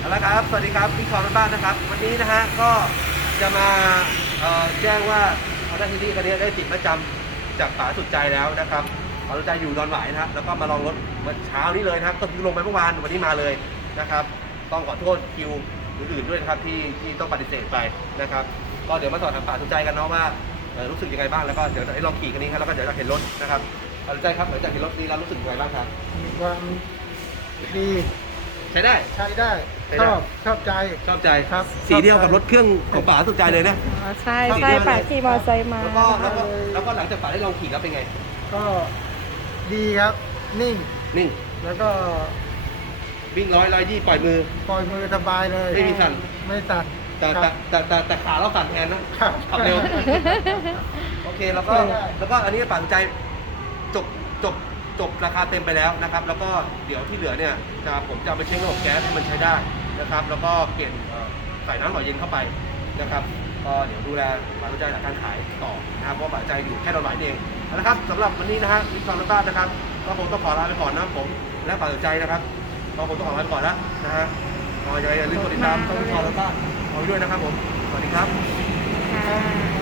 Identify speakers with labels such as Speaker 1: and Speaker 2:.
Speaker 1: เอาละครับสวัสดีครับพี่คอร์บ้านนะครับวันนี้นะฮะก็จะมาแจ้งว่าเอาได้ที่นี่คันนี้ได้ติดประจำจากป๋าสุดใจแล้วนะครับป๋าสุดใจอยู่ดอนหวายนะฮะแล้วก็มาลองรถเมื่อเช้านี้เลยนะครับก็คือลงไปเมื่อวานวันนี้มาเลยนะครับต้องขอโทษคิวอื่นๆด้วยนะครับที่ต้องปฏิเสธไปนะครับก็เดี๋ยวมาสอบถามป๋าสุดใจกันเนาะว่ารู้สึกยังไงบ้างแล้วก็เดี๋ยวจะให้ลองขี่คันนี้ครับแล้วก็เดี๋ยวจะเห็นรถนะครับป๋าสุดใจครับหลังจากเห็นรถนี้แล้วรู้สึกยังไงบ้างครับ
Speaker 2: มีความดี
Speaker 1: ใช้ได้
Speaker 2: ใช้ได้
Speaker 1: ใช้ได้
Speaker 2: ชอบใจ
Speaker 1: ชอบใจ
Speaker 2: ครับ
Speaker 1: สีเดียวกับรถเครื่องของป๋าสุดใจเลยนะ
Speaker 3: อ๋อใช่ใช่ป่าขี่มอเตอร์ไซค์มา
Speaker 1: แล้วก็หลังจากป๋าได้ลองขี่แล้วเป็นไง
Speaker 2: ก็ดีครับ นิ่ง
Speaker 1: นิ่ง
Speaker 2: แล้วก็
Speaker 1: วิ่งร้อยยี่ปล่อยมือ
Speaker 2: ปล่อยมือสบายเลย
Speaker 1: ไม่มีสั่น
Speaker 2: ไม่สั่น
Speaker 1: แต่
Speaker 2: ครับ
Speaker 1: แต่ขาเราสั่นแทนนะครับ ขับเร็วโอเคแล้วก็
Speaker 2: ใช่
Speaker 1: แล้วก็อันนี้ป๋าสุดใจจบจบจบราคาเต็มไปแล้วนะครับแล้วก็เดี๋ยวที่เหลือเนี่ยผมจะเอาไปเช็คระบบแก๊สให้มันใช้ได้นะครับแล้วก็เปลี่ยนใส่น้ำหล่อเย็นเข้าไปนะครับก็เดี๋ยวดูแลป๋าสุดใจหลังการขายต่อนะครับเพราะป๋าสุดใจอยู่แค่ดอนหวายเองนะครับสำหรับวันนี้นะฮะวิศวกรรมนะครับก็คงต้องขอลาไปก่อนนะผมและป๋าสุดใจนะครับก็คงต้องขอลาไปก่อนแล้วนะฮะก็อย่าลืมกดติดตามช่องวิศวกรรมเอาไว้ด้วยนะครับผมสวัสดีครับ
Speaker 3: ค่ะ